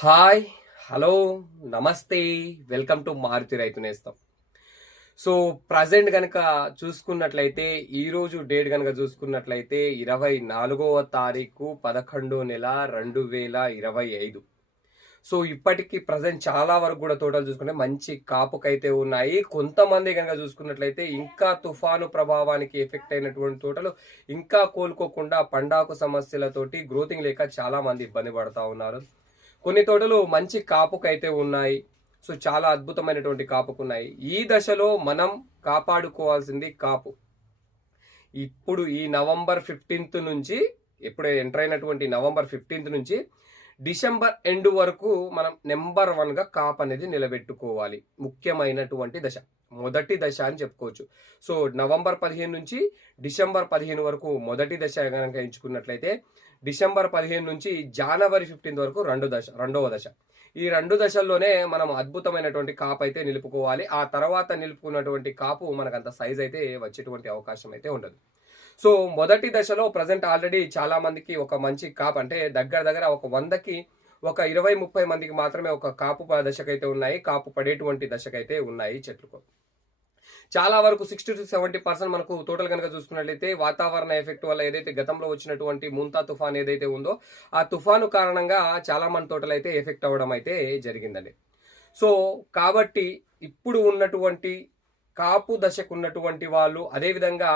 Hi hello నమస్తే welcome to Maruti రైతు నేస్తాం. సో ప్రజెంట్ కనుక చూసుకున్నట్లయితే ఈరోజు డేట్ కనుక చూసుకున్నట్లయితే ఇరవై నాలుగవ తారీఖు పదకొండో నెల రెండు వేల ఇరవై ఐదు. సో ఇప్పటికి ప్రజెంట్ చాలా వరకు కూడా తోటలు చూసుకుంటే మంచి కాపుకైతే ఉన్నాయి. కొంతమంది కనుక చూసుకున్నట్లయితే ఇంకా తుఫాను ప్రభావానికి ఎఫెక్ట్ అయినటువంటి తోటలు ఇంకా కోలుకోకుండా పండాకు సమస్యలతోటి గ్రోతింగ్ లేక చాలా మంది ఇబ్బంది పడతా ఉన్నారు. కొన్ని తోటలు మంచి కాపుకైతే ఉన్నాయి. సో చాలా అద్భుతమైనటువంటి కాపుకున్నాయి. ఈ దశలో మనం కాపాడుకోవాల్సింది కాపు. ఇప్పుడు ఈ నవంబర్ ఫిఫ్టీన్త్ నుంచి ఎప్పుడు ఎంటర్ అయినటువంటి నవంబర్ ఫిఫ్టీన్త్ నుంచి డిసెంబర్ ఎండ్ వరకు మనం నెంబర్ వన్గా కాప్ అనేది నిలబెట్టుకోవాలి. ముఖ్యమైనటువంటి దశ. మొదటి దశ అని చెప్పుకోవచ్చు. సో నవంబర్ పదిహేను నుంచి డిసెంబర్ పదిహేను వరకు మొదటి దశ కనుక ఎంచుకున్నట్లయితే డిసెంబర్ పదిహేను నుంచి జనవరి ఫిఫ్టీన్త్ వరకు రెండు దశ రెండవ దశ. ఈ రెండు దశల్లోనే మనం అద్భుతమైనటువంటి కాపు అయితే నిలుపుకోవాలి. ఆ తర్వాత నిలుపుకున్నటువంటి కాపు మనకు అంత సైజ్ అయితే వచ్చేటువంటి అవకాశం అయితే ఉండదు. సో మొదటి దశలో ప్రజెంట్ ఆల్రెడీ చాలా మందికి ఒక మంచి కాప్ అంటే దగ్గర దగ్గర ఒక వందకి ఒక ఇరవై ముప్పై మందికి మాత్రమే ఒక కాపు దశకైతే ఉన్నాయి. కాపు పడేటువంటి దశకైతే ఉన్నాయి చెట్లకు. చాలా వరకు సిక్స్టీ టు సెవెంటీ పర్సెంట్ మనకు టోటల్ కనుక చూసుకున్నట్లయితే వాతావరణ ఎఫెక్ట్ వల్ల ఏదైతే గతంలో వచ్చినటువంటి ముంతా తుఫాన్ ఏదైతే ఉందో ఆ తుఫాను కారణంగా చాలా మంది తోటలు అయితే ఎఫెక్ట్ అవ్వడం అయితే జరిగిందండి. సో కాబట్టి ఇప్పుడు ఉన్నటువంటి కాపు దశకు ఉన్నటువంటి వాళ్ళు అదేవిధంగా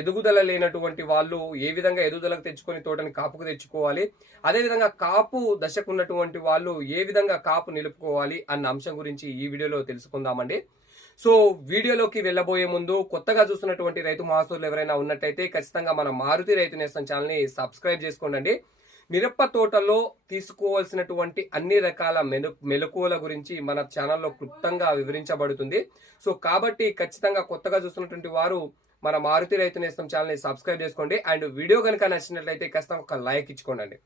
ఎదుగుదల లేనటువంటి వాళ్ళు ఏ విధంగా ఎదుగుదలకు తెచ్చుకొని తోటని కాపుకు తెచ్చుకోవాలి అదేవిధంగా కాపు దశకు ఉన్నటువంటి వాళ్ళు ఏ విధంగా కాపు నిలుపుకోవాలి అన్న అంశం గురించి ఈ వీడియోలో తెలుసుకుందామండి. సో వీడియోలోకి వెళ్ళబోయే ముందు కొత్తగా చూస్తున్నటువంటి రైతు మహాసూర్లు ఎవరైనా ఉన్నట్టయితే ఖచ్చితంగా మన మారుతి రైతు నేస్తం ఛానల్ని సబ్స్క్రైబ్ చేసుకోండి మిరప తోటలో తీసుకోవాల్సినటువంటి అన్ని రకాల మెను మెలకువల గురించి మన ఛానల్లో క్లుప్తంగా వివరించబడుతుంది. సో కాబట్టి ఖచ్చితంగా కొత్తగా చూస్తున్నటువంటి వారు మన మారుతి రైతు నేస్తం ఛానల్ని సబ్స్క్రైబ్ చేసుకోండి. అండ్ వీడియో కనుక నచ్చినట్లయితే ఖచ్చితంగా ఒక లైక్ ఇచ్చుకోండి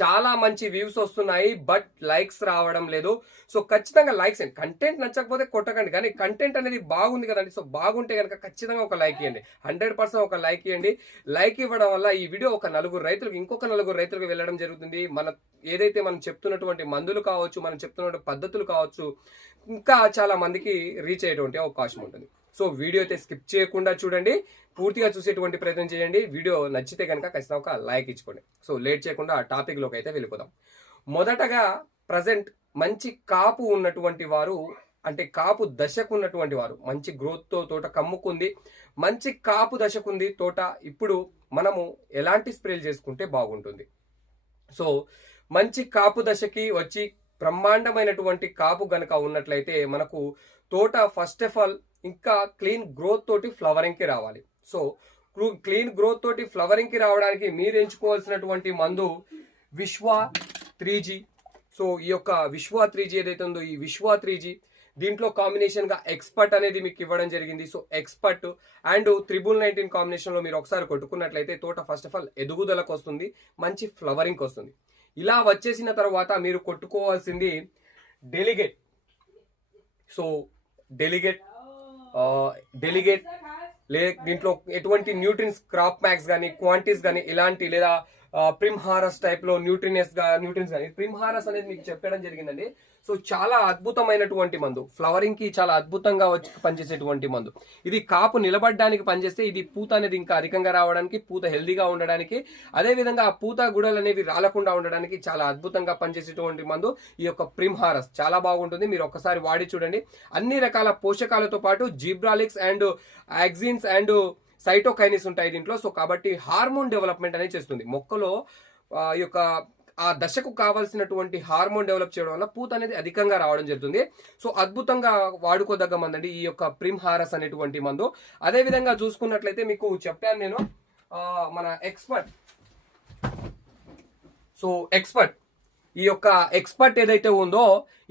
చాలా మంచి వ్యూస్ వస్తున్నాయి బట్ లైక్స్ రావడం లేదు. సో ఖచ్చితంగా లైక్స్ అండి కంటెంట్ నచ్చకపోతే కొట్టకండి కానీ కంటెంట్ అనేది బాగుంది కదండి. సో బాగుంటే కనుక ఖచ్చితంగా ఒక లైక్ ఇవ్వండి హండ్రెడ్ పర్సెంట్ ఒక లైక్ ఇవ్వండి లైక్ ఇవ్వడం వల్ల ఈ వీడియో ఒక నలుగురు రైతులకు ఇంకొక నలుగురు రైతులకు వెళ్ళడం జరుగుతుంది. మన ఏదైతే మనం చెప్తున్నటువంటి మందులు కావచ్చు మనం చెప్తున్నటువంటి పద్ధతులు కావచ్చు ఇంకా చాలా మందికి రీచ్ అయ్యేటువంటి అవకాశం ఉంటుంది. సో వీడియో అయితే స్కిప్ చేయకుండా చూడండి. పూర్తిగా చూసేటువంటి ప్రయత్నం చేయండి. వీడియో నచ్చితే కనుక ఖచ్చితంగా ఒక లైక్ ఇచ్చుకోండి. సో లేట్ చేయకుండా ఆ టాపిక్లోకి అయితే వెళ్ళిపోదాం. మొదటగా ప్రజెంట్ మంచి కాపు ఉన్నటువంటి వారు అంటే కాపు దశకు ఉన్నటువంటి వారు మంచి గ్రోత్తో తోట కమ్ముకుంది మంచి కాపు దశకుంది తోట ఇప్పుడు మనము ఎలాంటి స్ప్రేలు చేసుకుంటే బాగుంటుంది? సో మంచి కాపు దశకి వచ్చి బ్రహ్మాండమైనటువంటి కాపు గనక ఉన్నట్లయితే మనకు తోట ఫస్ట్ ఆఫ్ ఆల్ ఇంకా క్లీన్ గ్రోత్ తోటి ఫ్లవరింగ్కి రావాలి. సో క్లీన్ గ్రోత్ తోటి ఫ్లవరింగ్కి రావడానికి మీరు ఎంచుకోవాల్సినటువంటి మందు విశ్వ త్రీజీ. సో ఈ యొక్క విశ్వ త్రీజీ ఏదైతే ఉందో ఈ విశ్వ త్రీజీ దీంట్లో కాంబినేషన్గా ఎక్స్పర్ట్ అనేది మీకు ఇవ్వడం జరిగింది. So expert and triple nineteen కాంబినేషన్లో మీరు ఒకసారి కొట్టుకున్నట్లయితే తోట ఫస్ట్ ఆఫ్ ఆల్ ఎదుగుదలకు వస్తుంది మంచి ఫ్లవరింగ్ వస్తుంది. ఇలా వచ్చేసిన తర్వాత మీరు కొట్టుకోవాల్సింది డెలిగేట్. సో డెలిగేట్ డెలిగేట్ లే దీంట్లో ఎటువంటి న్యూట్రిన్స్ క్రాప్ మ్యాక్స్ కానీ క్వాంటిటీస్ కానీ ఇలాంటి లేదా ప్రిమ్ హారస్ టైప్లో న్యూట్రినియస్గా న్యూట్రిన్స్ కానీ ప్రిమ్ హారస్ అనేది మీకు చెప్పడం జరిగిందండి. సో చాలా అద్భుతమైనటువంటి మందు. ఫ్లవరింగ్కి చాలా అద్భుతంగా వచ్చి పనిచేసేటువంటి మందు. ఇది కాపు నిలబడడానికి పనిచేస్తే ఇది పూత అనేది ఇంకా అధికంగా రావడానికి పూత హెల్దీగా ఉండడానికి అదే విధంగా ఆ పూత గుడలు అనేవి రాలకుండా ఉండడానికి చాలా అద్భుతంగా పనిచేసేటువంటి మందు. ఈ యొక్క ప్రిమ్ హారస్ చాలా బాగుంటుంది. మీరు ఒక్కసారి వాడి చూడండి. అన్ని రకాల పోషకాలతో పాటు జీబ్రాలిక్స్ అండ్ యాక్సిన్స్ అండ్ సైటోకైనిస్ ఉంటాయి దీంట్లో. సో కాబట్టి హార్మోన్ డెవలప్మెంట్ అనేది చేస్తుంది. మొక్కలో ఈ యొక్క ఆ దశకు కావాల్సినటువంటి హార్మోన్ డెవలప్ చేయడం వల్ల పూత అనేది అధికంగా రావడం జరుగుతుంది. సో అద్భుతంగా వాడుకోదగ్గ మందండి ఈ యొక్క ప్రిమ్ హారస్ అనేటువంటి మందు. అదే విధంగా చూసుకున్నట్లయితే మీకు చెప్పాను నేను మన ఎక్స్పర్ట్. సో ఎక్స్పర్ట్ ఈ యొక్క ఎక్స్పర్ట్ ఏదైతే ఉందో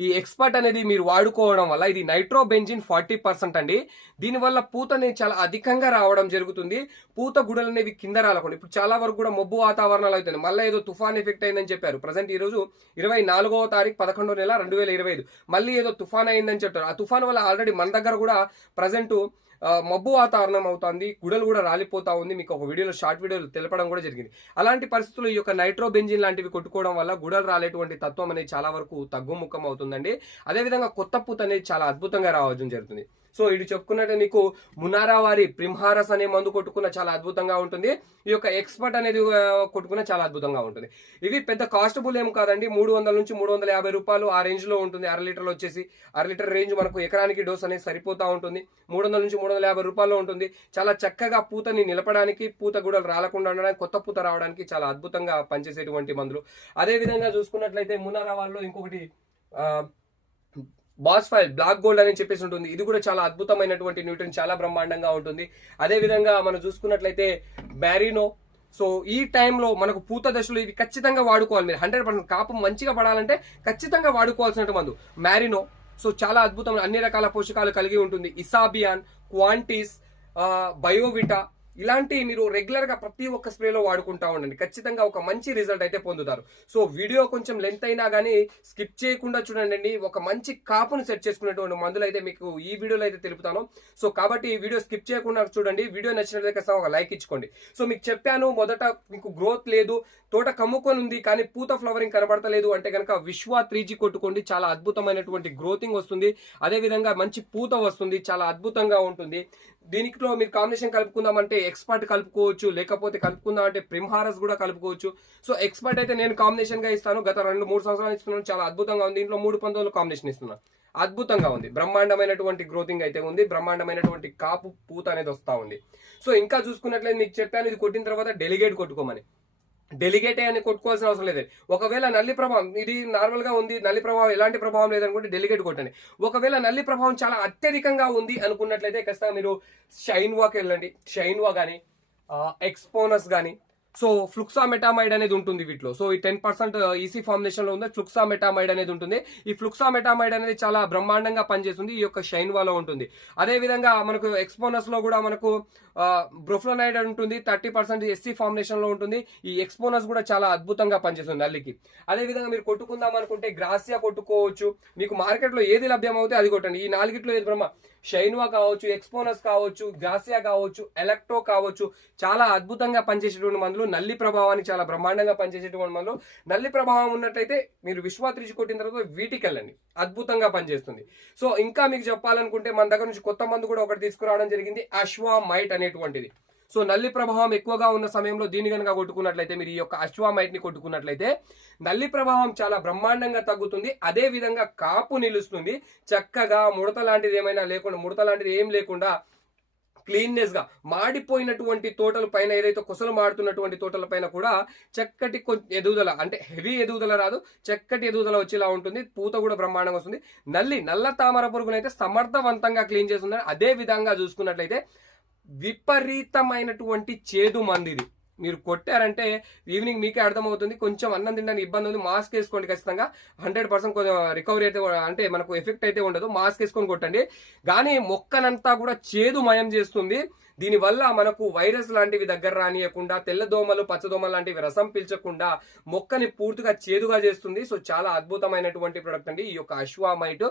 ఈ ఎక్స్పర్ట్ అనేది మీరు వాడుకోవడం వల్ల ఇది నైట్రో బెంజిన్ ఫార్టీ పర్సెంట్ అండి దీనివల్ల పూత అనేది చాలా అధికంగా రావడం జరుగుతుంది. పూత గుడలు అనేవి కింద రాలకుండా ఇప్పుడు చాలా వరకు కూడా మబ్బు వాతావరణాలు అవుతుంది. మళ్ళీ ఏదో తుఫాన్ ఎఫెక్ట్ అయిందని చెప్పారు. ప్రజెంట్ ఈ రోజు ఇరవై నాలుగవ తారీఖు పదకొండో నెల రెండు వేల ఇరవై ఐదు. మళ్ళీ ఏదో తుఫాన్ అయిందని చెప్పారు. ఆ తుఫాన్ వల్ల ఆల్రెడీ మన దగ్గర కూడా ప్రజెంట్ మబ్బు వాతావరణం అవుతుంది గుడలు కూడా రాలిపోతా ఉంది మీకు ఒక వీడియోలో షార్ట్ వీడియోలో తెలపడం కూడా జరిగింది. అలాంటి పరిస్థితుల్లో ఈ యొక్క నైట్రోబెంజిన్ లాంటివి కొట్టుకోవడం వల్ల గుడలు రాలేటువంటి తత్వం అనేది చాలా వరకు తగ్గుముఖం అవుతుందండి. అదేవిధంగా కొత్త పూత అనేది చాలా అద్భుతంగా రావడం జరుగుతుంది. సో ఇది చెప్పుకున్నట్టు నీకు మునారా వారి ప్రిమ్హారస్ అనే మందు కొట్టుకున్న చాలా అద్భుతంగా ఉంటుంది. ఈ యొక్క ఎక్స్పర్ట్ అనేది కొట్టుకున్న చాలా అద్భుతంగా ఉంటుంది. ఇవి పెద్ద కాస్టబుల్ ఏం కాదండి. మూడు వందల నుంచి మూడు వందల యాభై రూపాయలు ఆ రేంజ్లో ఉంటుంది. అర లీటర్లు వచ్చేసి అర లీటర్ రేంజ్ మనకు ఎకరానికి డోస్ అనేది సరిపోతా ఉంటుంది. మూడు వందల నుంచి మూడు వందల యాభై రూపాయల్లో ఉంటుంది. చాలా చక్కగా పూతని నిలపడానికి పూత కూడా రాలకుండా ఉండడానికి కొత్త పూత రావడానికి చాలా అద్భుతంగా పనిచేసేటువంటి మందులు. అదేవిధంగా చూసుకున్నట్లయితే మునారా వాళ్ళు ఇంకొకటి బాస్ఫైల్ బాస్ బ్లాక్ గోల్డ్ అని చెప్పేసి ఉంటుంది. ఇది కూడా చాలా అద్భుతమైనటువంటి న్యూట్రిన్ చాలా బ్రహ్మాండంగా ఉంటుంది. అదేవిధంగా మనం చూసుకున్నట్లయితే బ్యారినో. సో ఈ టైంలో మనకు పూత దశలో ఇవి ఖచ్చితంగా వాడుకోవాలి. మీరు హండ్రెడ్ పర్సెంట్ కాపు మంచిగా పడాలంటే ఖచ్చితంగా వాడుకోవాల్సినట్టు మందు. మ్యారినో. సో చాలా అద్భుతమైన అన్ని రకాల పోషకాలు కలిగి ఉంటుంది. ఇసాబియాన్ క్వాంటిస్ బయోవిటా ఇలాంటి మీరు రెగ్యులర్గా ప్రతి ఒక్క స్ప్రేలో వాడుకుంటా ఉండండి. ఖచ్చితంగా ఒక మంచి రిజల్ట్ అయితే పొందుతారు. సో వీడియో కొంచెం లెంత్ అయినా కానీ స్కిప్ చేయకుండా చూడండి ఒక మంచి కాపును సెట్ చేసుకునేటువంటి మందులు అయితే మీకు ఈ వీడియోలో అయితే తెలుపుతాను. సో కాబట్టి ఈ వీడియో స్కిప్ చేయకుండా చూడండి. వీడియో నచ్చినట్లయితే ఖచ్చితంగా ఒక లైక్ ఇచ్చుకోండి. సో మీకు చెప్పాను మొదట మీకు గ్రోత్ లేదు తోట కమ్ముకొని ఉంది కానీ పూత ఫ్లవరింగ్ కనబడతలేదు అంటే కనుక విశ్వ త్రీ జీ కొట్టుకోండి. చాలా అద్భుతమైనటువంటి గ్రోతింగ్ వస్తుంది. అదే విధంగా మంచి పూత వస్తుంది. చాలా అద్భుతంగా ఉంటుంది. దీనిలో మీరు కాంబినేషన్ కలుపుకుందామంటే ఎక్స్పర్ట్ కలుపుకోవచ్చు లేకపోతే కలుపుకుందాం అంటే ప్రిమ్హారస్ కూడా కలుపుకోవచ్చు. సో ఎక్స్పర్ట్ అయితే నేను కాంబినేషన్గా ఇస్తాను. గత రెండు మూడు సంవత్సరాలు ఇస్తున్నాను. చాలా అద్భుతంగా ఉంది. దీంట్లో మూడు పంతొమ్మిది కాంబినేషన్ ఇస్తున్నాను అద్భుతంగా ఉంది. బ్రహ్మాండమైనటువంటి గ్రోతింగ్ అయితే ఉంది. బ్రహ్మాండమైనటువంటి కాపు పూత అనేది వస్తూ ఉంది. సో ఇంకా చూసుకున్నట్లయితే మీకు చెప్పాను ఇది కొట్టిన తర్వాత డెలిగేట్ కొట్టుకోమని. డెలిగేటే అని కొట్టుకోవాల్సిన అవసరం లేదు. ఒకవేళ నల్లి ప్రభావం ఇది నార్మల్గా ఉంది నల్లి ప్రభావం ఎలాంటి ప్రభావం లేదనుకుంటే డెలిగేట్ కొట్టండి. ఒకవేళ నల్లి ప్రభావం చాలా అత్యధికంగా ఉంది అనుకున్నట్లయితే ఖచ్చితంగా మీరు షైన్ వాక్ వెళ్ళండి. షైన్ వా కానీ ఎక్స్పోనస్ కానీ. సో ఫ్లుక్సామెటామైడ్ అనేది ఉంటుంది వీటిలో. సో ఈ టెన్ పర్సెంట్ ఈసీ ఫార్ములేషన్లో ఉంది ఫ్లుక్సామెటామైడ్ అనేది ఉంటుంది. ఈ ఫ్లుక్సామెటామైడ్ అనేది చాలా బ్రహ్మాండంగా పనిచేస్తుంది. ఈ యొక్క షైన్ వాలో ఉంటుంది. అదేవిధంగా మనకు ఎక్స్పోనస్లో కూడా మనకు బ్రొఫ్లోనైడ్ ఉంటుంది థర్టీ పర్సెంట్ ఎస్సీ ఫార్ములేషన్లో ఉంటుంది. ఈ ఎక్స్పోనస్ కూడా చాలా అద్భుతంగా పనిచేస్తుంది అల్లికి అదేవిధంగా మీరు కొట్టుకుందాం అనుకుంటే గ్రాసియా కొట్టుకోవచ్చు. మీకు మార్కెట్లో ఏది లభ్యం అవుతే అది కొట్టండి. ఈ నాలుగిట్లో ఏది బ్రహ్మ? షైన్వా కావచ్చు ఎక్స్పోనస్ కావచ్చు గ్రాసియా కావచ్చు ఎలక్ట్రో కావచ్చు. చాలా అద్భుతంగా పనిచేసేటువంటి మందులు. నల్లి ప్రభావానికి చాలా బ్రహ్మాండంగా పనిచేసేటువంటి మందులు. నల్లి ప్రభావం ఉన్నట్టయితే మీరు విశ్వాత్రిచి కొట్టిన తర్వాత వీటికి వెళ్ళండి అద్భుతంగా పనిచేస్తుంది. సో ఇంకా మీకు చెప్పాలనుకుంటే మన దగ్గర నుంచి కొత్త మందు కూడా ఒకటి తీసుకురావడం జరిగింది. అశ్వా మైట్ అనేటువంటిది. సో నల్లి ప్రభావం ఎక్కువగా ఉన్న సమయంలో దీన్ని కనుక కొట్టుకున్నట్లయితే మీరు ఈ యొక్క అశ్వామైట్ని కొట్టుకున్నట్లయితే నల్లి ప్రభావం చాలా బ్రహ్మాండంగా తగ్గుతుంది. అదే విధంగా కాపు నిలుస్తుంది. చక్కగా ముడత లాంటిది ఏమైనా లేకుండా ముడత లాంటిది ఏం లేకుండా క్లీన్నెస్గా మాడిపోయినటువంటి తోటల పైన ఏదైతే కొసలు మాడుతున్నటువంటి తోటల పైన కూడా చక్కటి ఎదుగుదల అంటే హెవీ ఎదుగుదల రాదు. చక్కటి ఎదుగుదల వచ్చేలా ఉంటుంది. పూత కూడా బ్రహ్మాండంగా వస్తుంది. నల్లి నల్ల తామర పురుగునైతే సమర్థవంతంగా క్లీన్ చేస్తుందని అదే విధంగా చూసుకున్నట్లయితే విపరీతమైనటువంటి చేదు మందిది. మీరు కొట్టారంటే ఈవినింగ్ మీకే అర్థమవుతుంది. కొంచెం అన్నం తినడానికి ఇబ్బంది ఉంది. మాస్క్ వేసుకోండి ఖచ్చితంగా. హండ్రెడ్ పర్సెంట్ కొంచెం రికవరీ అయితే అంటే మనకు ఎఫెక్ట్ అయితే ఉండదు. మాస్క్ వేసుకొని కొట్టండి. కానీ మొక్కనంతా కూడా చేదు మయం చేస్తుంది. దీనివల్ల మనకు వైరస్ లాంటివి దగ్గర రానియకుండా తెల్లదోమలు పచ్చదోమలు లాంటివి రసం పీల్చకుండా మొక్కని పూర్తిగా చేదుగా చేస్తుంది. సో చాలా అద్భుతమైనటువంటి ప్రొడక్ట్ అండి. ఈ యొక్క అశ్వామైట్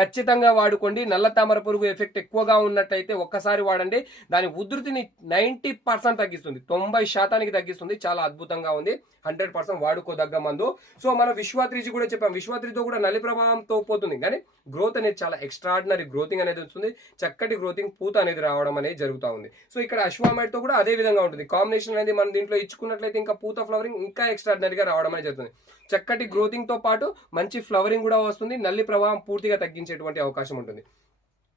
ఖచ్చితంగా వాడుకోండి. నల్ల తామర పురుగు ఎఫెక్ట్ ఎక్కువగా ఉన్నట్టయితే ఒక్కసారి వాడండి. దాని ఉధృతిని నైంటీ పర్సెంట్ తగ్గిస్తుంది. తొంభై శాతానికి తగ్గిస్తుంది. చాలా అద్భుతంగా ఉంది. హండ్రెడ్ పర్సెంట్ వాడుకోదగ్గ మందు. సో మనం విశ్వాత్రిజీ కూడా చెప్పాం. విశ్వాత్రితో కూడా నలి ప్రభావంతో పోతుంది. కానీ గ్రోత్ అనేది చాలా ఎక్స్ట్రాడినరీ గ్రోతింగ్ అనేది వస్తుంది. చక్కటి గ్రోతింగ్ పూత అనేది రావడం అనేది జరుగుతూ ఉంది. సో ఇక్కడ అశ్వామైట్తో కూడా అదే విధంగా ఉంటుంది. కాంబినేషన్ అనేది మనం దీంట్లో ఇచ్చుకున్నట్లయితే ఇంకా పూత ఫ్లవరింగ్ ఇంకా ఎక్స్ట్రాడినరీగా రావడం అనేది జరుగుతుంది. చక్కటి గ్రోతింగ్తో పాటు మంచి ఫ్లవరింగ్ కూడా వస్తుంది. నల్లి ప్రభావం పూర్తిగా తగ్గించేటువంటి అవకాశం ఉంటుంది.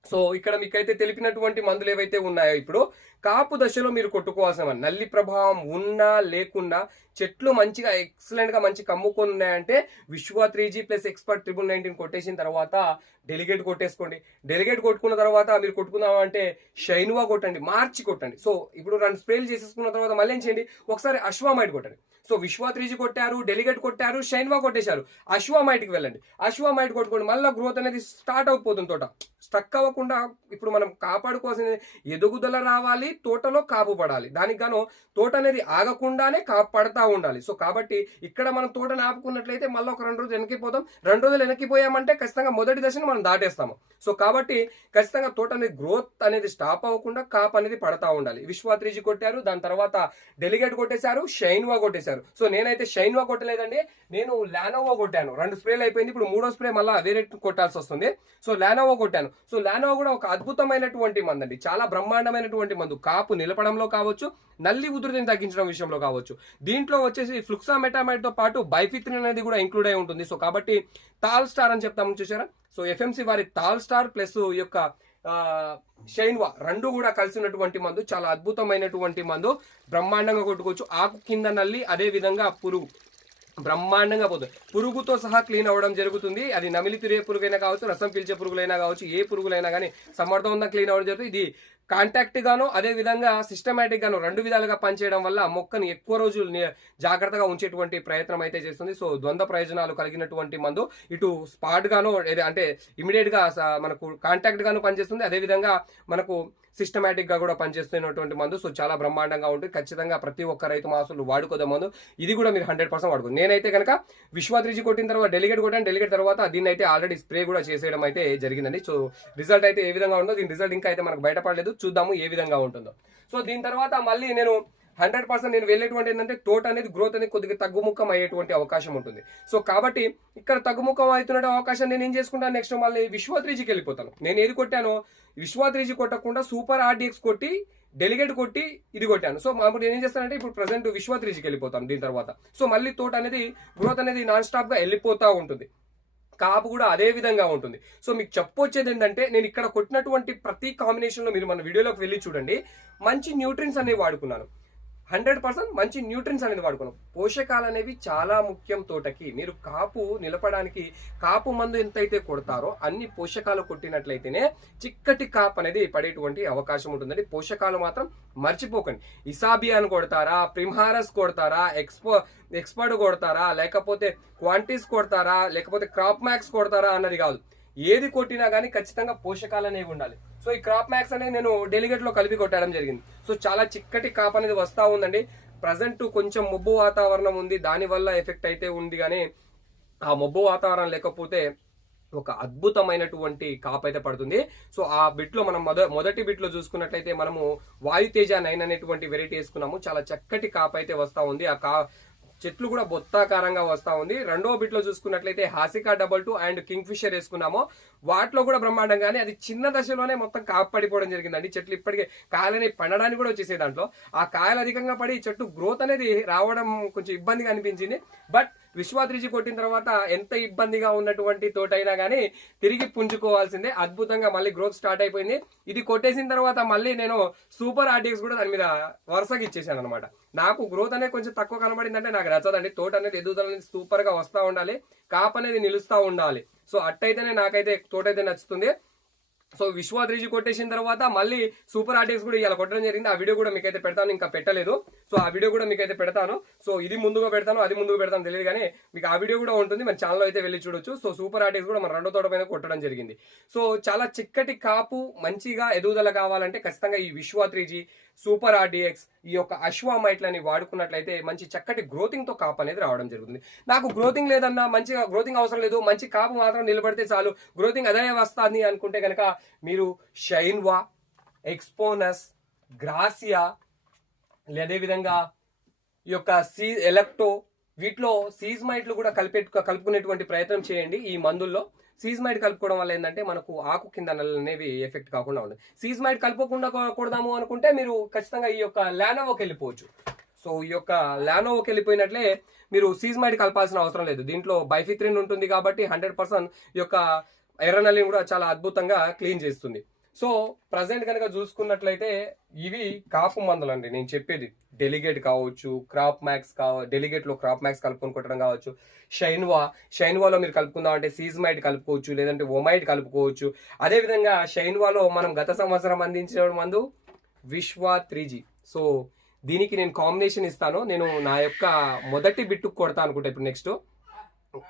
సో ఇక్కడ మీకైతే తెలిపినటువంటి మందులు ఏవైతే ఉన్నాయో ఇప్పుడు కాపు దశలో మీరు కొట్టుకోవాల్సిన నల్లి ప్రభావం ఉన్నా లేకున్నా చెట్లు మంచిగా ఎక్సలెంట్గా మంచి కమ్ముకొని ఉన్నాయంటే Vishwa three G plus expert triple nineteen కొట్టేసిన తర్వాత డెలిగేట్ కొట్టేసుకోండి. డెలిగేట్ కొట్టుకున్న తర్వాత మీరు కొట్టుకుందామంటే షైన్వా కొట్టండి మార్చి కొట్టండి. సో ఇప్పుడు రెండు స్ప్రేలు చేసేసుకున్న తర్వాత మళ్ళీ ఏం చేయండి? ఒకసారి అశ్వామైడ్ కొట్టండి. సో విశ్వ త్రీజీ కొట్టారు డెలిగేట్ కొట్టారు షైన్వా కొట్టేశారు. అశ్వామైట్కి వెళ్ళండి. అశ్వామైట్ కొట్టుకోండి మళ్ళీ గ్రోత్ అనేది స్టార్ట్ అయిపోతుంది తోట. స్ట్రక్ అవ్వకుండా ఇప్పుడు మనం కాపాడుకోవాల్సింది ఎదుగుదల రావాలి తోటలో కాపు పడాలి దానికి గాను తోట అనేది ఆగకుండానే కాపు పడతా ఉండాలి. సో కాబట్టి ఇక్కడ మనం తోటను ఆపుకున్నట్లయితే మళ్ళీ ఒక రెండు రోజులు వెనక్కిపోతాం. రెండు రోజులు వెనక్కిపోయామంటే ఖచ్చితంగా మొదటి దశను మనం దాటేస్తాము. సో కాబట్టి ఖచ్చితంగా తోట అనేది గ్రోత్ అనేది స్టాప్ అవ్వకుండా కాపు అనేది పడతా ఉండాలి. విశ్వత్రీజీ కొట్టారు దాని తర్వాత డెలిగేట్ కొట్టేశారు షైన్వా కొట్టేశారు. సో నేనైతే షైన్వా కొట్టలేదండి. నేను లానోవా కొట్టాను. రెండు స్ప్రేలు అయిపోయింది. ఇప్పుడు మూడో స్ప్రే మళ్ళీ వేరే కొట్టాల్సి వస్తుంది. సో లానోవా కొట్టాను. సో లానోవా కూడా ఒక అద్భుతమైనటువంటి మందండి. చాలా బ్రహ్మాండమైనటువంటి మందు. కాపు నిలపడంలో కావచ్చు నల్లి ఉధృతిని తగ్గించడం విషయంలో కావచ్చు. దీంట్లో వచ్చేసి ఫ్లుక్సామెటామైట్తో పాటు బైఫిత్రిన్ అనేది కూడా ఇంక్లూడ్ అయి ఉంటుంది. సో కాబట్టి తాల్ స్టార్ అని చెప్తాము చూసారా సో ఎఫ్ఎంసి వారి తాల్ స్టార్ ప్లస్ ఈ యొక్క షైన్వా రెండు కూడా కలిసినటువంటి మందు చాలా అద్భుతమైనటువంటి మందు. బ్రహ్మాండంగా కొట్టుకోవచ్చు. ఆకు కింద నల్లి అదే విధంగా పురుగు. బ్రహ్మాండంగా పోతుంది పురుగుతో సహా క్లీన్ అవ్వడం జరుగుతుంది. అది నమిలి తిరిగే పురుగులైనా కావచ్చు రసం పీల్చే పురుగులైనా కావచ్చు ఏ పురుగులైనా కానీ సమర్థవంతంగా క్లీన్ అవ్వడం జరుగుతుంది. ఇది కాంటాక్ట్ గాను అదే విధంగా సిస్టమేటిక్ గాను రెండు విధాలుగా పనిచేయడం వల్ల మొక్కను ఎక్కువ రోజులు జాగ్రత్తగా ఉంచేటువంటి ప్రయత్నం అయితే చేస్తుంది. సో ద్వంద్వ ప్రయోజనాలు కలిగినటువంటి మందు ఇటు స్పాట్ గాను అంటే ఇమీడియట్గా స- మనకు కాంటాక్ట్ గాను పనిచేస్తుంది. అదే విధంగా మనకు సిస్టమేటిక్గా కూడా పనిచేస్తున్నటువంటి మందు. సో చాలా బ్రహ్మాండంగా ఉంటుంది ఖచ్చితంగా ప్రతి ఒక్క రైతు మాసులు వాడుకోదా మందు. ఇది కూడా మీరు హండ్రెడ్ పర్సెంట్ వాడుకో నేనైతే కనుక విశ్వాద్రిజి కొట్టిన తర్వాత డెలిగేట్ కొట్టాను. డెలిగేట్ తర్వాత దీన్ని అయితే ఆల్రెడీ స్ప్రే కూడా చేసేయడం అయితే జరిగిందండి. సో రిజల్ట్ అయితే ఏ విధంగా ఉందో దీని రిజల్ట్ ఇంకా అయితే మనకు బయటపడలేదు. చూద్దాము ఏ విధంగా ఉంటుందో. సో దీని తర్వాత మళ్ళీ నేను హండ్రెడ్ పర్సెంట్ నేను వెళ్ళేటువంటి ఏంటంటే తోట అనేది గ్రోత్ అనేది కొద్దిగా తగ్గుముఖం అయ్యేటువంటి అవకాశం ఉంటుంది. సో కాబట్టి ఇక్కడ తగ్గుముఖం అవుతున్న అవకాశం నేను ఏం చేసుకుంటాను? నెక్స్ట్ మళ్ళీ విశ్వాత్రిజీకి వెళ్ళిపోతాను. నేను ఏది కొట్టాను? విశ్వాత్రిజీ కొట్టకుండా సూపర్ ఆర్డిఎక్స్ కొట్టి డెలిగేట్ కొట్టి ఇది కొట్టాను. సో మామూలు నేను ఏం చేస్తానంటే ఇప్పుడు ప్రజెంట్ విశ్వాత్రిజీకి వెళ్ళిపోతాను దీని తర్వాత. సో మళ్ళీ తోట అనేది గ్రోత్ అనేది నాన్ స్టాప్గా వెళ్ళిపోతూ ఉంటుంది. కాపు కూడా అదే విధంగా ఉంటుంది. సో మీకు చెప్పొచ్చేది ఏంటంటే నేను ఇక్కడ కొట్టినటువంటి ప్రతి కాంబినేషన్లో మీరు మన వీడియోలోకి వెళ్ళి చూడండి. మంచి న్యూట్రిన్స్ అనేవి వాడుకున్నాను. హండ్రెడ్ పర్సెంట్ మంచి న్యూట్రిన్స్ అనేది వాడుకున్నాం. పోషకాలు అనేవి చాలా ముఖ్యం తోటకి. మీరు కాపు నిలపడానికి కాపు మందు ఎంతైతే కొడతారో అన్ని పోషకాలు కొట్టినట్లయితేనే చిక్కటి కాపు అనేది పడేటువంటి అవకాశం ఉంటుందండి. పోషకాలు మాత్రం మర్చిపోకండి. ఇసాబియాన్ కొడతారా ప్రిమ్హారస్ కొడతారా ఎక్స్పో ఎక్స్పర్ట్ కొడతారా లేకపోతే క్వాంటిస్ కొడతారా లేకపోతే క్రాప్ మ్యాక్స్ కొడతారా అన్నది కాదు. ఏది కొట్టినా కానీ ఖచ్చితంగా పోషకాలు అనేవి ఉండాలి. సో ఈ క్రాప్ మ్యాక్స్ అనేది నేను డెలిగేట్లో కలిపి కొట్టడం జరిగింది. సో చాలా చిక్కటి కాప్ అనేది వస్తూ ఉందండి. ప్రజెంట్ కొంచెం మబ్బు వాతావరణం ఉంది. దానివల్ల ఎఫెక్ట్ అయితే ఉంది కానీ ఆ మబ్బు వాతావరణం లేకపోతే ఒక అద్భుతమైనటువంటి కాప్ అయితే పడుతుంది. సో ఆ బిట్లో మనం మొద మొదటి బిట్లో చూసుకున్నట్లయితే మనము వాయుతేజ నైన్ అనేటువంటి వెరైటీ వేసుకున్నాము. చాలా చక్కటి కాప్ అయితే వస్తూ ఉంది. ఆ కా చెట్లు కూడా బొత్తాకారంగా వస్తా ఉంది. రెండో బిట్లో చూసుకున్నట్లయితే హాసికా double two and Kingfisher వేసుకున్నాము. వాటిలో కూడా బ్రహ్మాండంగానే అది చిన్న దశలోనే మొత్తం కాపాడిపోవడం జరిగిందండి. చెట్లు ఇప్పటికే కాయలని పండడానికి కూడా వచ్చేసే దాంట్లో. ఆ కాయలు అధికంగా పడి చెట్టు గ్రోత్ అనేది రావడం కొంచెం ఇబ్బందిగా అనిపించింది. బట్ విశ్వాత్రిజీ కొట్టిన తర్వాత ఎంత ఇబ్బందిగా ఉన్నటువంటి తోటైనా కానీ తిరిగి పుంజుకోవాల్సిందే. అద్భుతంగా మళ్ళీ గ్రోత్ స్టార్ట్ అయిపోయింది. ఇది కొట్టేసిన తర్వాత మళ్ళీ నేను సూపర్ ఆర్టిక్స్ కూడా దాని మీద వరుసగా ఇచ్చేసాను అనమాట నాకు గ్రోత్ అనేది కొంచెం తక్కువ కనబడిందంటే నాకు నచ్చదండి. తోట అనేది ఎదుగుదల అనేది సూపర్గా వస్తూ ఉండాలి. కాప్ అనేది నిలుస్తూ ఉండాలి. సో అట్టయితేనే నాకైతే తోట అయితే నచ్చుతుంది. సో విశ్వాద్రిజి కొట్టేసిన తర్వాత మళ్ళీ సూపర్ ఆర్టిక్స్ కూడా ఇలా కొట్టడం జరిగింది. ఆ వీడియో కూడా మీకైతే పెడతాను ఇంకా పెట్టలేదు. సో ఆ వీడియో కూడా మీకైతే పెడతాను. సో ఇది ముందుగా పెడతాను అది ముందుగా పెడతాను తెలియదు కానీ మీకు ఆ వీడియో కూడా ఉంటుంది మన ఛానల్ అయితే వెళ్ళి చూడొచ్చు. సో సూపర్ ఆర్టిక్స్ కూడా మన రెండో తోట పైన కొట్టడం జరిగింది. సో చాలా చిక్కటి కాపు మంచిగా ఎదుగుదల కావాలంటే ఖచ్చితంగా ఈ విశ్వాత్రిజీ సూపర్ ఆర్డిఎక్స్ ఈ యొక్క అశ్వామైట్లని వాడుకున్నట్లయితే మంచి చక్కటి గ్రోతింగ్తో కాపు అనేది రావడం జరుగుతుంది. నాకు గ్రోతింగ్ లేదన్నా మంచిగా గ్రోతింగ్ అవసరం లేదు మంచి కాపు మాత్రం నిలబడితే చాలు. గ్రోతింగ్ అదే వస్తుంది అనుకుంటే కనుక మీరు షైన్వా ఎక్స్పోనస్ గ్రాసియా అదేవిధంగా ఈ యొక్క సీ ఎలక్టో వీటిలో సీజ్మైట్లు కూడా కలిపెట్టు కలుపుకునేటువంటి ప్రయత్నం చేయండి ఈ మందుల్లో. సీజ్మైడ్ కలుపుకోవడం వల్ల ఏంటంటే మనకు ఆకు కింద నల్లు అనేవి ఎఫెక్ట్ కాకుండా ఉంటుంది సీజ్మైడ్ కలుపుకుండా కొ- కొడదాము అనుకుంటే మీరు ఖచ్చితంగా ఈ యొక్క లానోవోకి వెళ్ళిపోవచ్చు. సో ఈ యొక్క లానోవోకి వెళ్ళిపోయినట్లే మీరు సీజ్మైడ్ కలపాల్సిన అవసరం లేదు. దీంట్లో బైఫిత్రిన్ ఉంటుంది కాబట్టి హండ్రెడ్ పర్సెంట్ ఈ యొక్క ఎర్రనల్లిని కూడా చాలా అద్భుతంగా క్లీన్ చేస్తుంది. సో ప్రజెంట్ కనుక చూసుకున్నట్లయితే ఇవి కాపు మందులు అండి నేను చెప్పేది డెలిగేట్ కావచ్చు క్రాప్ మ్యాక్స్ కావ డెలిగేట్లో క్రాప్ మ్యాక్స్ కలుపుకొని కొట్టడం కావచ్చు షైన్వా షైన్వాలో మీరు కలుపుకుందాం అంటే సీజ్మైట్ కలుపుకోవచ్చు లేదంటే ఒమైట్ కలుపుకోవచ్చు. అదేవిధంగా షైన్వాలో మనం గత సంవత్సరం అందించిన మందు విశ్వ త్రీజీ. సో దీనికి నేను కాంబినేషన్ ఇస్తాను. నేను నా యొక్క మొదటి బిట్టుకు కొడతా అనుకుంటా ఇప్పుడు నెక్స్ట్.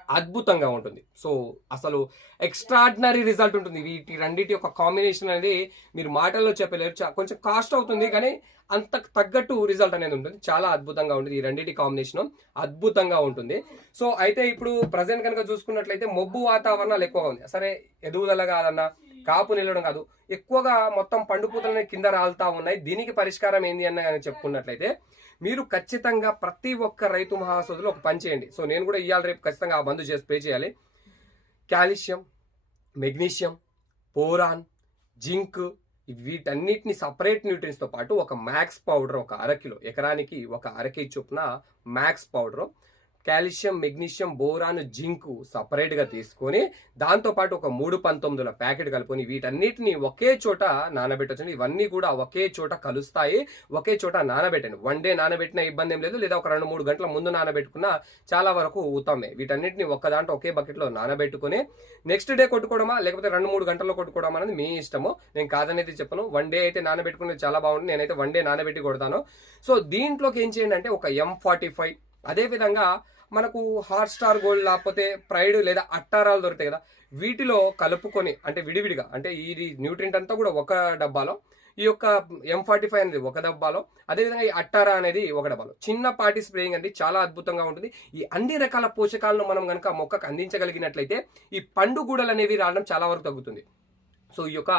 అద్భుతంగా ఉంటుంది. సో అసలు ఎక్స్ట్రాడినరీ రిజల్ట్ ఉంటుంది. వీటి రెండింటి యొక్క కాంబినేషన్ అనేది మీరు మాటల్లో చెప్పలేరు. చా- కొంచెం కాస్ట్ అవుతుంది కానీ అంత తగ్గట్టు రిజల్ట్ అనేది ఉంటుంది. చాలా అద్భుతంగా ఉంటుంది ఈ రెండింటి కాంబినేషన్ అద్భుతంగా ఉంటుంది. సో అయితే ఇప్పుడు ప్రజెంట్ కనుక చూసుకున్నట్లయితే మొబ్బు వాతావరణాలు ఎక్కువగా ఉంది. సరే ఎదుగుదల కాదన్నా కాపు నిలవడం కాదు. ఎక్కువగా మొత్తం పండు పూతలనే కింద రాలుతా ఉన్నాయి. దీనికి పరిష్కారం ఏంది అన్న చెప్పుకున్నట్లయితే మీరు ఖచ్చితంగా ప్రతి ఒక్క రైతు మహాసోదరులు ఒక పని చేయండి. సో నేను కూడా ఇవాళ రేపు ఖచ్చితంగా ఆ బంధు చేసి పే చేయాలి. కాల్షియం మెగ్నీషియం పోరాన్ జింక్ వీటన్నిటిని సపరేట్ న్యూట్రియన్స్తో పాటు ఒక మ్యాక్స్ పౌడర్ ఒక అరకిలో ఎకరానికి ఒక అరకి చొప్పున max powder. Calcium magnesium boron zinc సపరేట్గా తీసుకొని దాంతో పాటు ఒక మూడు పంతొమ్మిదిల ప్యాకెట్ కలుపుకొని వీటన్నిటిని ఒకే చోట నానబెట్టచ్చు ఇవన్నీ కూడా ఒకే చోట కలుస్తాయి. ఒకే చోట నానబెట్టండి. వన్ డే నానబెట్టిన ఇబ్బంది ఏం లేదు. లేదా ఒక రెండు మూడు గంటల ముందు నానబెట్టుకున్న చాలా వరకు ఉత్తమే వీటన్నిటిని ఒక్క దాంట్లో ఒకే బకెట్లో నానబెట్టుకొని నెక్స్ట్ డే కొట్టుకోవడమా? లేకపోతే రెండు మూడు గంటల్లో కొట్టుకోవడం అనేది మీ ఇష్టము. నేను కాదనేది చెప్పను. వన్ డే అయితే నానబెట్టుకునేది చాలా బాగుంటుంది. నేనైతే వన్ డే నానబెట్టి కొడతాను. సో దీంట్లోకి ఏం చేయండి అంటే ఒక ఎం ఫార్టీ ఫైవ్ అదేవిధంగా మనకు హాట్ స్టార్ గోల్డ్ లేకపోతే ప్రైడ్ లేదా అట్టారాలు దొరుకుతాయి కదా వీటిలో కలుపుకొని అంటే విడివిడిగా అంటే ఇది న్యూట్రింట్ అంతా కూడా ఒక డబ్బాలో ఈ యొక్క ఎం ఫార్టీ ఫైవ్ అనేది ఒక డబ్బాలో అదేవిధంగా ఈ అట్టారా అనేది ఒక డబ్బాలో. చిన్నపాటి స్ప్రేయింగ్ అనేది చాలా అద్భుతంగా ఉంటుంది. ఈ అన్ని రకాల పోషకాలను మనం కనుక మొక్కకు అందించగలిగినట్లయితే ఈ పండు గూడలు అనేవి రావడం చాలా వరకు తగ్గుతుంది. సో ఈ యొక్క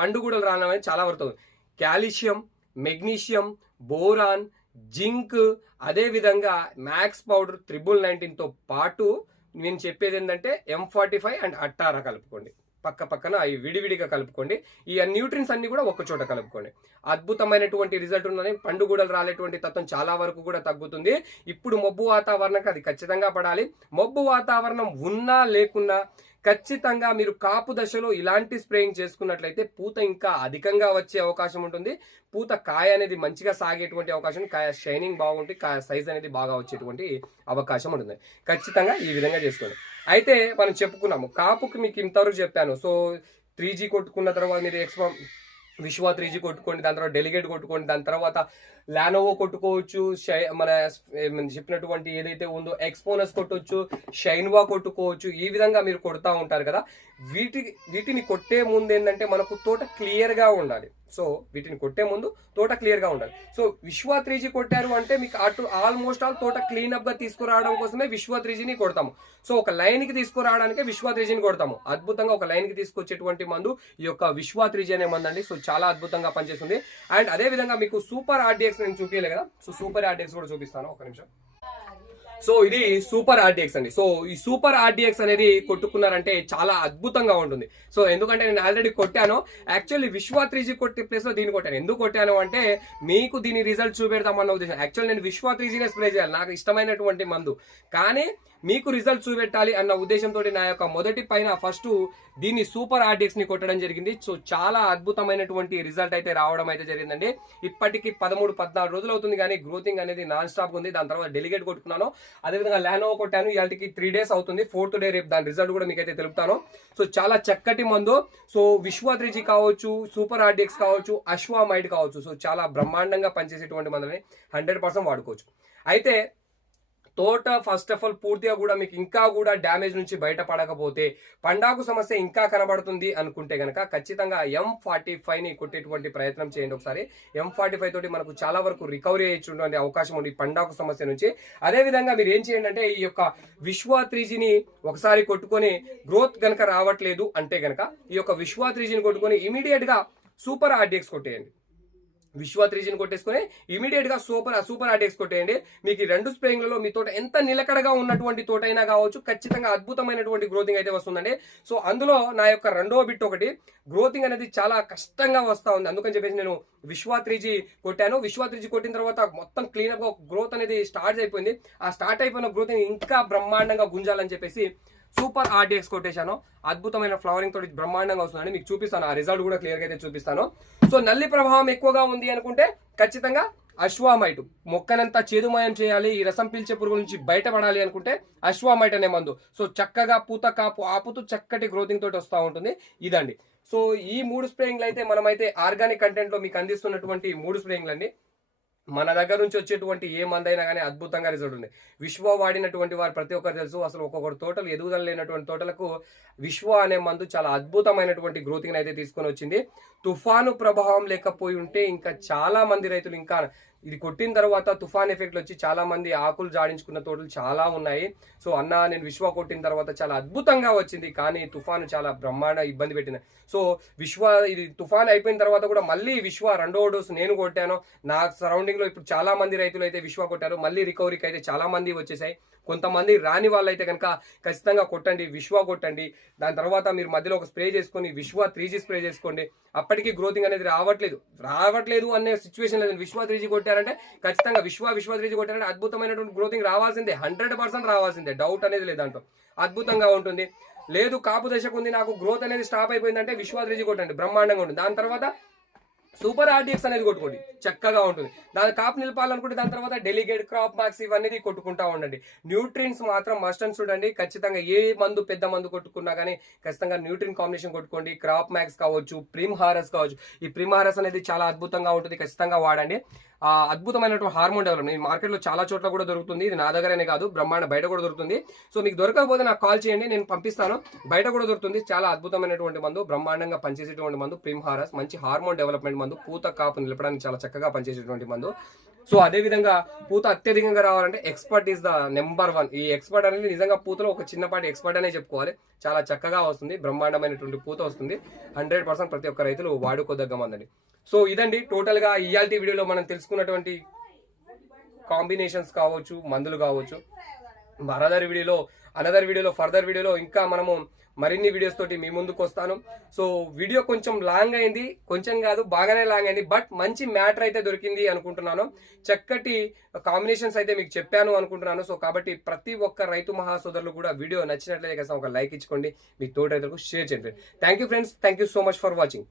పండు గూడలు రావడం అనేది చాలా వరకు తగ్గుతుంది. కాల్షియం మెగ్నీషియం బోరాన్ జింక్ అదేవిధంగా మ్యాక్స్ పౌడర్ త్రిబుల్ నైన్టీన్తో పాటు నేను చెప్పేది ఏంటంటే ఎం ఫార్టీ ఫైవ్ అండ్ అట్టారా కలుపుకోండి. పక్క పక్కన అవి విడివిడిగా కలుపుకోండి. ఈ న్యూట్రిన్స్ అన్ని కూడా ఒక చోట కలుపుకోండి. అద్భుతమైనటువంటి రిజల్ట్ ఉన్నది. పండుగూడలు రాలేటువంటి తత్వం చాలా వరకు కూడా తగ్గుతుంది. ఇప్పుడు మబ్బు వాతావరణంకి అది ఖచ్చితంగా పడాలి. మబ్బు వాతావరణం ఉన్నా లేకున్నా ఖచ్చితంగా మీరు కాపు దశలో ఇలాంటి స్ప్రేయింగ్ చేసుకున్నట్లయితే పూత ఇంకా అధికంగా వచ్చే అవకాశం ఉంటుంది. పూత కాయ అనేది మంచిగా సాగేటువంటి అవకాశం కాయ షైనింగ్ బాగుంటుంది కాయ సైజ్ అనేది బాగా వచ్చేటువంటి అవకాశం ఉంటుంది. ఖచ్చితంగా ఈ విధంగా చేసుకోండి. అయితే మనం చెప్పుకున్నాము కాపుకి మీకు ఇంతవరకు చెప్పాను. సో త్రీ జీ కొట్టుకున్న తర్వాత మీరు ఎక్స్పా విశ్వా త్రీ జీ కొట్టుకోండి దాని తర్వాత డెలిగేట్ కొట్టుకోండి దాని తర్వాత లానోవో కొట్టుకోవచ్చు షై మన చెప్పినటువంటి ఏదైతే ఉందో ఎక్స్పోనస్ కొట్టవచ్చు షైన్వా కొట్టుకోవచ్చు ఈ విధంగా మీరు కొడతా ఉంటారు కదా. వీటి వీటిని కొట్టే ముందు ఏంటంటే మనకు తోట క్లియర్గా ఉండాలి. సో వీటిని కొట్టే ముందు తోట క్లియర్గా ఉండాలి. సో విశ్వ త్రీజీ కొట్టారు అంటే మీకు అటు ఆల్మోస్ట్ ఆల్ తోట క్లీన్ తీసుకురావడం కోసమే విశ్వ త్రీజీని కొడతాము. సో ఒక లైన్కి తీసుకురావడానికి విశ్వ త్రీ కొడతాము. అద్భుతంగా ఒక లైన్కి తీసుకొచ్చేటువంటి మందు ఈ యొక్క విశ్వ త్రీజీ అనే మందు అండి. సో చాలా అద్భుతంగా పనిచేస్తుంది. అండ్ అదే విధంగా మీకు సూపర్ ఆర్డిఎక్స్ నేను చూపించలే కదా. సో సూపర్ ఆర్డిఎక్స్ కూడా చూపిస్తాను. ఒక నిమిషం. సో ఇది సూపర్ ఆర్డిఎక్స్ అండి. సో ఈ సూపర్ ఆర్డిఎక్స్ అనేది కొట్టుకున్నారంటే చాలా అద్భుతంగా ఉంటుంది. సో ఎందుకంటే నేను ఆల్రెడీ కొట్టాను. యాక్చువల్లీ విశ్వ త్రీ జీ కొట్టే ప్లేస్లో దీన్ని కొట్టాను. ఎందుకు కొట్టాను అంటే మీకు దీని రిజల్ట్ చూపెడతామన్న ఉద్దేశం. యాక్చువల్ నేను విశ్వ త్రీ జీనే స్ప్రే చేయాలి. నాకు ఇష్టమైనటువంటి మందు. కానీ మీకు రిజల్ట్ చూపెట్టాలి అన్న ఉద్దేశంతో నా యొక్క మొదటి పైన ఫస్ట్ దీన్ని సూపర్ ఆర్డిఎక్స్ని కొట్టడం జరిగింది. సో చాలా అద్భుతమైనటువంటి రిజల్ట్ అయితే రావడం అయితే జరిగిందండి. ఇప్పటికి పదమూడు పద్నాలుగు రోజులు అవుతుంది కానీ గ్రోతింగ్ అనేది నాన్ స్టాప్ ఉంది. దాని తర్వాత డెలిగేట్ కొట్టుకున్నాను. అదేవిధంగా ల్యానో కొట్టాను. ఇవాళకి త్రీ డేస్ అవుతుంది. ఫోర్త్ డే రేపు దాని రిజల్ట్ కూడా మీకైతే తెలుపుతాను. సో చాలా చక్కటి మందు. సో విశ్వ కావచ్చు సూపర్ ఆర్డిఎక్స్ కావచ్చు అశ్వామైడ్ కావచ్చు. సో చాలా బ్రహ్మాండంగా పనిచేసేటువంటి మందులని హండ్రెడ్ పర్సెంట్ వాడుకోవచ్చు. అయితే తోట ఫస్ట్ ఆఫ్ ఆల్ పూర్తిగా కూడా మీకు ఇంకా కూడా డ్యామేజ్ నుంచి బయటపడకపోతే పండాకు సమస్య ఇంకా కనబడుతుంది అనుకుంటే కనుక ఖచ్చితంగా ఎం ఫార్టీ ఫైవ్ని కొట్టేటువంటి ప్రయత్నం చేయండి ఒకసారి. ఎం ఫార్టీ ఫైవ్ తోటి మనకు చాలా వరకు రికవరీ అయ్యేటువంటి అవకాశం ఉంది ఈ పండాకు సమస్య నుంచి. అదే విధంగా మీరు ఏం చేయండి అంటే ఈ యొక్క విశ్వ త్రీజీని ఒకసారి కొట్టుకొని గ్రోత్ కనుక రావట్లేదు అంటే కనుక ఈ యొక్క విశ్వ త్రీజీని కొట్టుకొని ఇమీడియట్గా సూపర్ ఆర్డిఎక్స్ కొట్టేయండి. విశ్వ త్రీజీని కొట్టేసుకొని ఇమీడియట్గా సూపర్ సూపర్ ఆర్డిఎక్స్ కొట్టేయండి. మీకు ఈ రెండు స్ప్రేయింగ్లలో మీ తోట ఎంత నిలకడగా ఉన్నటువంటి తోట అయినా కావచ్చు ఖచ్చితంగా అద్భుతమైనటువంటి గ్రోతింగ్ అయితే వస్తుందండి. సో అందులో నా యొక్క రెండవ బిట్ ఒకటి గ్రోతింగ్ అనేది చాలా కష్టంగా వస్తూ ఉంది. అందుకని చెప్పేసి నేను విశ్వ త్రీజీ కొట్టాను. విశ్వ త్రీజీ కొట్టిన తర్వాత మొత్తం క్లీన్ అప్ గ్రోత్ అనేది స్టార్ట్ అయిపోయింది. ఆ స్టార్ట్ అయిపోయిన గ్రోతింగ్ ఇంకా బ్రహ్మాండంగా గుంజాలని చెప్పేసి సూపర్ ఆర్డీఎక్స్ కొట్టేశాను అద్భుతమైన ఫ్లవరింగ్ తోటి బ్రహ్మాండంగా వస్తుందండి. మీకు చూపిస్తాను. ఆ రిజల్ట్ కూడా క్లియర్గా అయితే చూపిస్తాను. సో నల్లి ప్రభావం ఎక్కువగా ఉంది అనుకుంటే ఖచ్చితంగా అశ్వామైట్ మొక్కనంతా చేదుమయం చేయాలి ఈ రసం పీల్చే పురుగు నుంచి బయటపడాలి అనుకుంటే అశ్వామైట్ అనే మందు. సో చక్కగా పూత కాపు ఆపుతూ చక్కటి గ్రోతింగ్ తోటి వస్తూ ఉంటుంది. ఇదండి. సో ఈ మూడు స్ప్రేయింగ్లు అయితే మనమైతే ఆర్గానిక్ కంటెంట్లో మీకు అందిస్తున్నటువంటి మూడు స్ప్రేయింగ్లు అండి. మన దగ్గర నుంచి వచ్చేటువంటి ఏ మందైనా కానీ అద్భుతంగా రిజల్ట్ ఉంది. విశ్వ వాడినటువంటి వారు ప్రతి ఒక్కరు తెలుసు అసలు ఒక్కొక్కరు తోటలు ఎదుగుదల లేనటువంటి తోటలకు విశ్వ అనే మందు చాలా అద్భుతమైనటువంటి గ్రోతింగ్ అయితే తీసుకొని వచ్చింది. తుఫాను ప్రభావం లేకపోయి ఉంటే ఇంకా చాలా మంది రైతులు ఇంకా ఇది కొట్టిన తర్వాత తుఫాన్ ఎఫెక్ట్ వచ్చి చాలా మంది ఆకులు జాడించుకున్న తోటలు చాలా ఉన్నాయి. సో అన్న నేను విశ్వ కొట్టిన తర్వాత చాలా అద్భుతంగా వచ్చింది. కానీ తుఫాను చాలా బ్రహ్మాండ ఇబ్బంది పెట్టింది. సో విశ్వ ఇది తుఫాన్ అయిపోయిన తర్వాత కూడా మళ్ళీ విశ్వ రెండో డోస్ నేను కొట్టాను. నా సరౌండింగ్లో ఇప్పుడు చాలా మంది రైతులు అయితే విశ్వ కొట్టారు. మళ్ళీ రికవరీకి అయితే చాలా మంది వచ్చేసాయి. కొంతమంది రాని వాళ్ళైతే కనుక ఖచ్చితంగా కొట్టండి విశ్వ కొట్టండి. దాని తర్వాత మీరు మధ్యలో ఒక స్ప్రే చేసుకొని విశ్వ త్రీ స్ప్రే చేసుకోండి. అప్పటికి గ్రోతింగ్ అనేది రావట్లేదు. రావట్లేదు అనే సిచ్యువేషన్ లేదు. విశ్వ త్రీ కొట్టారంటే ఖచ్చితంగా విశ్వ విశ్వ త్రీ కొట్టారంటే అద్భుతమైనటువంటి గ్రోతింగ్ రావాల్సిందే. హండ్రెడ్ పర్సెంట్ రావాల్సిందే. డౌట్ అనేది లేదంటో అద్భుతంగా ఉంటుంది. లేదు కాపు దశకు ఉంది నాకు గ్రోత్ అనేది స్టాప్ అయిపోయిందంటే విశ్వ త్రీ కొట్టండి. బ్రహ్మాండంగా ఉంటుంది. దాని తర్వాత సూపర్ ఆర్డిఎక్స్ అనేది కొట్టుకోండి. చక్కగా ఉంటుంది. దాని కాపు నిలపాలనుకుంటే దాని తర్వాత డెలిగేట్ క్రాప్ మార్క్స్ ఇవన్నీ కొట్టుకుంటా ఉండండి. న్యూట్రిన్స్ మాత్రం మస్ట్ అండ్. చూడండి ఖచ్చితంగా ఏ మందు పెద్ద మందు కొట్టుకున్నా కానీ ఖచ్చితంగా న్యూట్రిన్ కాంబినేషన్ కొట్టుకోండి. క్రాప్ మ్యాక్స్ కావచ్చు ప్రిమ్ హారస్ కావచ్చు. ఈ ప్రిమ్ హారస్ అనేది చాలా అద్భుతంగా ఉంటుంది. ఖచ్చితంగా వాడండి. ఆ అద్భుతమైనటువంటి హార్మోన్ డెవలప్మెంట్. ఈ మార్కెట్లో చాలా చోట్ల కూడా దొరుకుతుంది. ఇది నా దగ్గరనే కాదు బ్రహ్మాండ బయట కూడా దొరుకుతుంది. సో మీకు దొరకకపోతే నాకు కాల్ చేయండి. నేను పంపిస్తాను. బయట కూడా దొరుకుతుంది. చాలా అద్భుతమైనటువంటి మందు బ్రహ్మాండంగా పనిచేసేటువంటి మందు ప్రిమ్ హారస్. మంచి హార్మోన్ డెవలప్మెంట్ మందు పూత కాపు నిలపడానికి చాలా చక్కగా పనిచేసేటువంటి మందు. సో అదే విధంగా పూత అత్యధికంగా రావాలంటే expert is the number one ఈ ఎక్స్పర్ట్ అనేది నిజంగా పూతలో ఒక చిన్నపాటి ఎక్స్పర్ట్ అనే చెప్పుకోవాలి. చాలా చక్కగా వస్తుంది బ్రహ్మాండమైనటువంటి పూత వస్తుంది. హండ్రెడ్ పర్సెంట్ ప్రతి ఒక్క రైతులు వాడుకోదగ్గ మందండి. సో ఇదండి టోటల్గా ఇయాల్టీ వీడియోలో మనం తెలుసుకున్నటువంటి కాంబినేషన్స్ కావచ్చు మందులు కావచ్చు. మరదర్ వీడియోలో అనదర్ వీడియోలో ఫర్దర్ వీడియోలో ఇంకా మనము మరిన్ని వీడియోస్ తోటి మీ ముందుకు వస్తాను. సో వీడియో కొంచెం లాంగ్ అయింది. కొంచెం కాదు బాగానే లాంగ్ అయింది. బట్ మంచి మ్యాటర్ అయితే దొరికింది అనుకుంటున్నాను. చక్కటి కాంబినేషన్స్ అయితే మీకు చెప్పాను అనుకుంటున్నాను. సో కాబట్టి ప్రతి ఒక్క రైతు మహాసోదరులు కూడా వీడియో నచ్చినట్లయితే ఒక లైక్ ఇచ్చుకోండి. మీ తోటి రైతులకు షేర్ చేయండి. Thank you friends thank you so much for watching